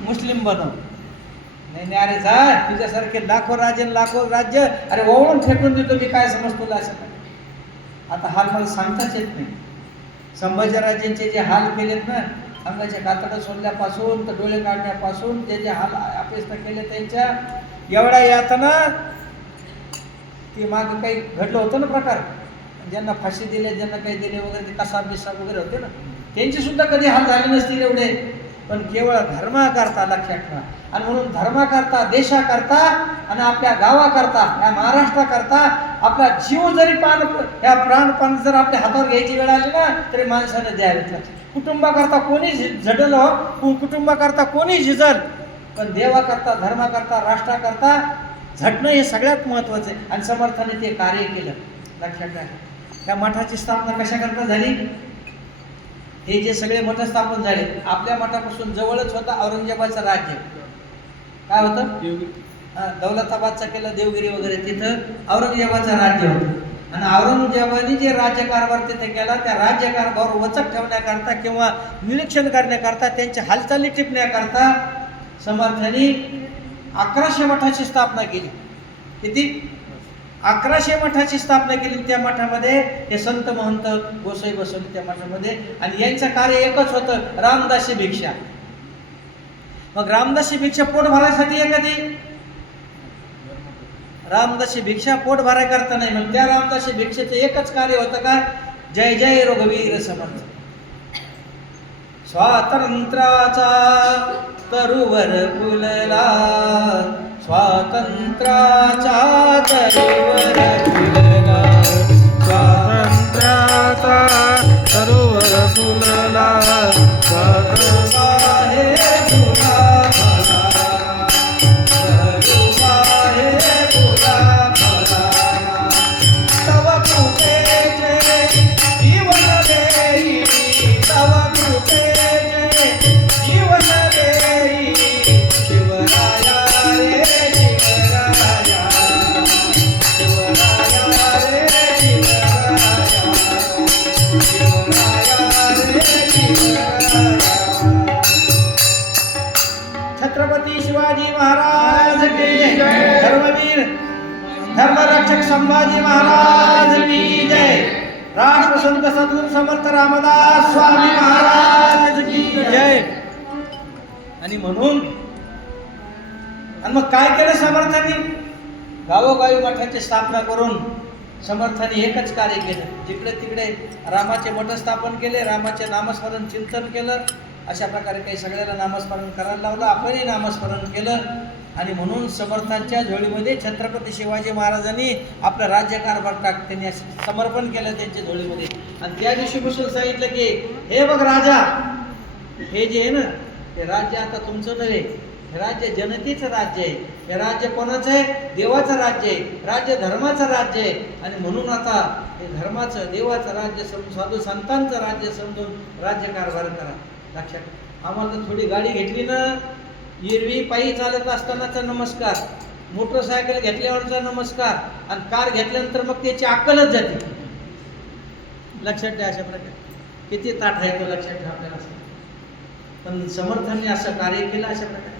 मुस्लिम बनव. नाही नाही, अरे जा, तुझ्यासारखे लाखो लाखो राज्य अरे ओवळून फेकून देतो मी, काय समज तुला असं काय. आता हाल मला सांगताच येत नाही. संभाजीराजेंचे जे हाल केलेत ना, अंगाचे कातडं सोडल्यापासून तर डोळे काढण्यापासून जे जे हाल अपेष्ट केले त्यांच्या, एवढ्या यातना ते मागं काही घडलं होतं ना प्रकार, ज्यांना फाशी दिले, ज्यांना काही दिले वगैरे, ते कसाब बिसाब वगैरे होते ना, त्यांची सुद्धा कधी हाल झाले नसतील एवढे. पण केवळ धर्माकरता लक्षात ठेवा. आणि म्हणून धर्माकरता, देशाकरता आणि आपल्या गावाकरता, या महाराष्ट्राकरता आपला जीव जरी या प्राणपण जर आपल्या हातावर घ्यायची वेळ आली ना, तरी माणसाने द्यावेत. कुटुंबाकरता कोणी झटल हो, कुटुंबाकरता कोणी झिजल, पण देवाकरता, धर्माकरता, राष्ट्राकरता झटणं हे सगळ्यात महत्त्वाचं आहे. आणि समर्थाने ते कार्य केलं. लक्षात ठेवा. त्या मठाची स्थापना कशाकरता झाली? हे जे सगळे मठ स्थापन झाले, आपल्या मठापासून जवळच होता औरंगजेबाचं राज्य. काय होतं? दौलताबादचं केलं, देवगिरी वगैरे, तिथं औरंगजेबाचं राज्य होतं. आणि औरंगजेबाने जे राज्यकारभार तिथे केला, त्या राज्यकारभार वचक ठेवण्याकरता किंवा निरीक्षण करण्याकरता, त्यांच्या हालचाली टिपण्याकरता समर्थांनी 1100 मठाची स्थापना केली. किती? 1100 मठाची स्थापना केली. त्या मठामध्ये हे संत महंत गोसाई बसवले त्या मठामध्ये. आणि यांचं कार्य एकच होतं, रामदासी भिक्षा. मग रामदासी भिक्षा पोट भरायसाठी आहे कधी? रामदासी भिक्षा पोट भराय करता नाही. मग त्या रामदासी भिक्षेचं एकच कार्य होतं का? जय जय रघुवीर समर्थ. स्वातंत्र्याचा तरुवर फुलला, स्वातंत्र्याचा तरुवर फुलला, स्वातंत्र्याचा तरुवर फुलला, स्वातंत्र्य हे फुला फुला, हे फुला फुला, तव कृपेचे जीवन देई, तव कृपेचे जीवन देई, शिवराया रे शिवराया, शिवराया रे शिवराया, शिवराया रे शिवराया. छत्रपती शिवाजी महाराज की जय. धर्मवीर धर्मरक्षक संभाजी महाराज की जय. राष्ट्रसंत सद्गुरू समर्थ रामदास स्वामी महाराज की जय. आणि म्हणून आणि मग काय केलं समर्थांनी? गावोगावी मठाची स्थापना करून समर्थांनी एकच कार्य केलं. जिकडे तिकडे रामाचे मठ स्थापन केले, रामाचे नामस्मरण चिंतन केलं. अशा प्रकारे काही सगळ्याला नामस्मरण करायला लावलं, आपणही नामस्मरण केलं. आणि म्हणून समर्थांच्या झोळीमध्ये छत्रपती शिवाजी महाराजांनी आपलं राज्यकारभार त्यांनी समर्पण केलं त्यांच्या झोळीमध्ये. आणि त्या दिवशी बसून सांगितलं की हे बघ राजा, हे जे आहे ना, हे राज्य आता तुमचं नव्हे, हे राज्य जनतेचं राज्य आहे. हे राज्य कोणाचं आहे? देवाचं राज्य आहे. राज्य धर्माचं राज्य आहे. आणि म्हणून आता हे धर्माचं, देवाचं राज्य साधू संतांचं राज्य समजून राज्यकारभार करा. लक्षात. आम्हाला तर थोडी गाडी घेतली ना, एरवी पायी चालत असतानाचा नमस्कार, मोटरसायकल घेतल्यावरचा नमस्कार, आणि कार घेतल्यानंतर मग त्याची अक्कलच जाते. लक्षात ठेवा. अशा प्रकारे किती ताठ आहे तो लक्षात ठेवा आपल्याला. पण समर्थांनी असं कार्य केलं अशा प्रकारे.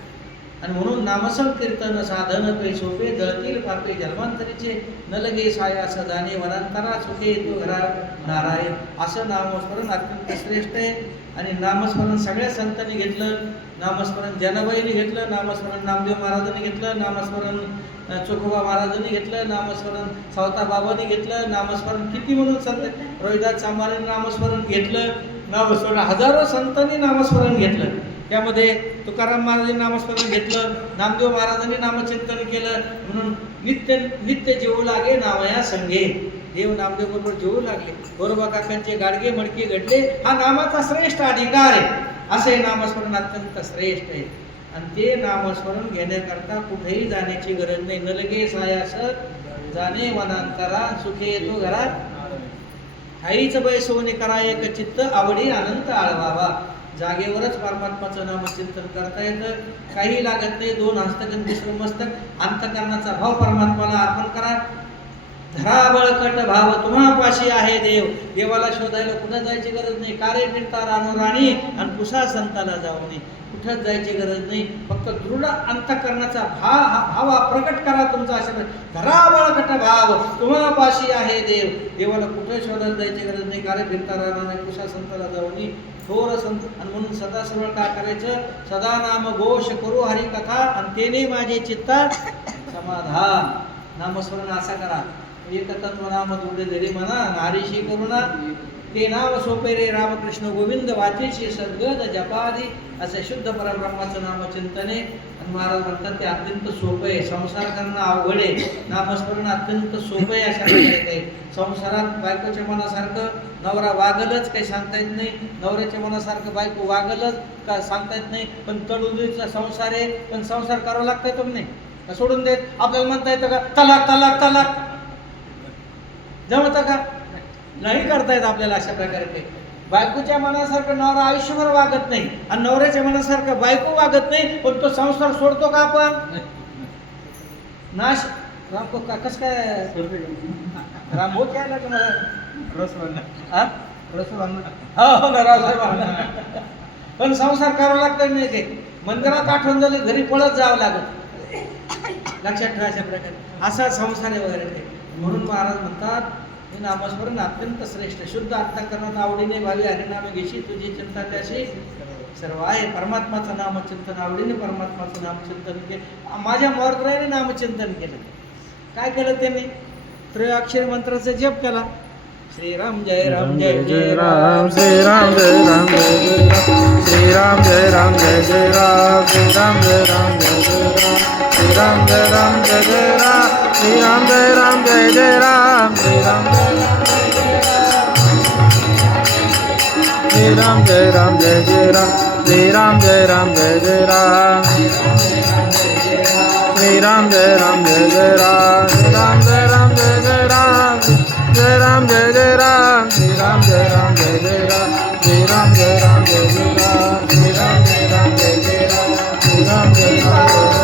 आणि म्हणून नामसंकीर्तन साधन पे सोपे, जळतील पापे जन्मांतरीचे, न लगे साय असं जाणे वनांतरा, सुखे तो घरा नारायण. असं नामस्मरण अत्यंत श्रेष्ठ आहे. आणि नामस्मरण सगळ्या संतांनी घेतलं. नामस्मरण जनाबाईंनी घेतलं, नामस्मरण नामदेव महाराजांनी घेतलं, नामस्मरण चोखोबा महाराजांनी घेतलं, नामस्मरण सावता बाबांनी घेतलं, नामस्मरण किती म्हणून संत रोहिदास चांभारांनी नामस्मरण घेतलं, नामस्मरण हजारो संतांनी नामस्मरण घेतलं. त्यामध्ये तुकाराम महाराजांनी नामस्मरण घेतलं, नामदेव महाराजांनी नामचिंतन केलं. म्हणून नित्य नित्य जेवू लागे नामया संगे. देव नामदेव बरोबर जेवू लागले. गोरोबा काकांचे गाडगे मडके घडले. हा नामाचा श्रेष्ठ अधिकार आहे. असे नामस्मरण अत्यंत श्रेष्ठ आहे. आणि ते नामस्मरण घेण्याकरता कुठेही जाण्याची गरज नाही. न लगे सायास जाणे वनांतरा, सुखे येतो घरात, आईच बैसवणे करा एक चित्त, आवडी अनंत आळवावा. जागेवरच परमात्माचं नामचिंतन करता येतं. काही लागत नाही. दोन हस्तगण तिसरं मस्तक, अंतकरणाचा भाव परमात्माला अर्पण करा. धरा बळकट भाव तुम्हापाशी आहे देव. देवाला शोधायला कुठं जायची गरज नाही. कारे फिरता रानो राणी आणि पुसा संताला जाऊ नये. कुठंच जायची गरज नाही. फक्त दृढ अंतःकरणाचा भाव प्रकट करा तुमचा. अशा धरा बळकट भाव तुम्हापाशी आहे देव. देवाला कुठं शोधायला जायची गरज नाही. कारे फिरता रानो नाही पुसा संताला जाऊ नये. थोर संत आणि म्हणून सदा सरळ काय करायचं. सदा नाम घोष करू हरी कथा आणि तेने माझे चित्तात समाधान. नामस्मरण असा करा. एक तत्व नाम जोडे धरे म्हणा नारीशी करुणा ते नाव सोपे रे रामकृष्ण गोविंद वाचेशी सद्गत जपादी. असे शुद्ध परब्रह्माचं नाम चिंतने. आणि महाराज म्हणतात ते अत्यंत सोपं आहे. संसार करणं अवघड आहे. नामस्मरण अत्यंत सोपं आहे. अशा प्रकारे संसारात बायकोच्या मनासारखं नवरा वागलच काही सांगता येत नाही. नवऱ्याच्या मनासारखं बायको वागलच का सांगता येत नाही. पण तळुदीचा संसार आहे. पण संसार करावा लागता येतो नाही का सोडून देत. आपल्याला म्हणता येतं का तलाक तलाक तलाक जमतं का. नाही करता येत आपल्याला अशा प्रकारे. बायकोच्या मनासारखं नवरा आयुष्यभर वागत नाही आणि नवऱ्याच्या मनासारखं बायको वागत नाही. पण तो संसार सोडतो का आपण. नाश राम को कस काय राम हो क्या लागलं मला हो ना रावसाहेब. पण संसार करावा लागतं नाही. ते मंदिरात आठवण झाली घरी पळत जावं लागत. लक्षात ठेवा अशा प्रकारे असा संसार आहे वगैरे ते. म्हणून महाराज म्हणतात हे नामस्मरण अत्यंत श्रेष्ठ. शुद्ध अंतःकरणात आवडीने भावी हरिनाम घेशी तुझी चिंता त्याशी सर्व आहे. परमात्माचं नामचिंतन आवडीने परमात्माचं नामचिंतन केलं. माझ्या मोरद्राने नामचिंतन केलं. काय केलं त्यांनी. त्रयाक्षर मंत्राचा जप केला. श्रीराम जय राम जय जय राम. श्रीराम जय राम जय जय राम. श्रीराम जय राम जय जय राम. श्रीराम जय राम जय जय राम. श्रीराम जय राम जय जय राम. श्रीराम जय राम जय जय राम. श्रीराम जय राम जय जय राम. श्रीराम जय राम जय जय राम. श्रीराम जय राम जय जय राम. श्रीराम जय राम जय जय राम. जय राम जय जय राम. श्रीराम जय राम जय जय राम. श्रीराम जय राम जय जय राम. श्रीराम जय राम जय जय राम. श्रीराम जय राम जय जय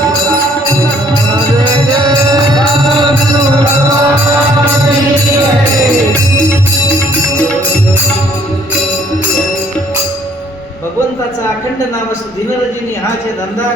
भगवंताचा अखंड नाम दिनरजनी हाचे धंदा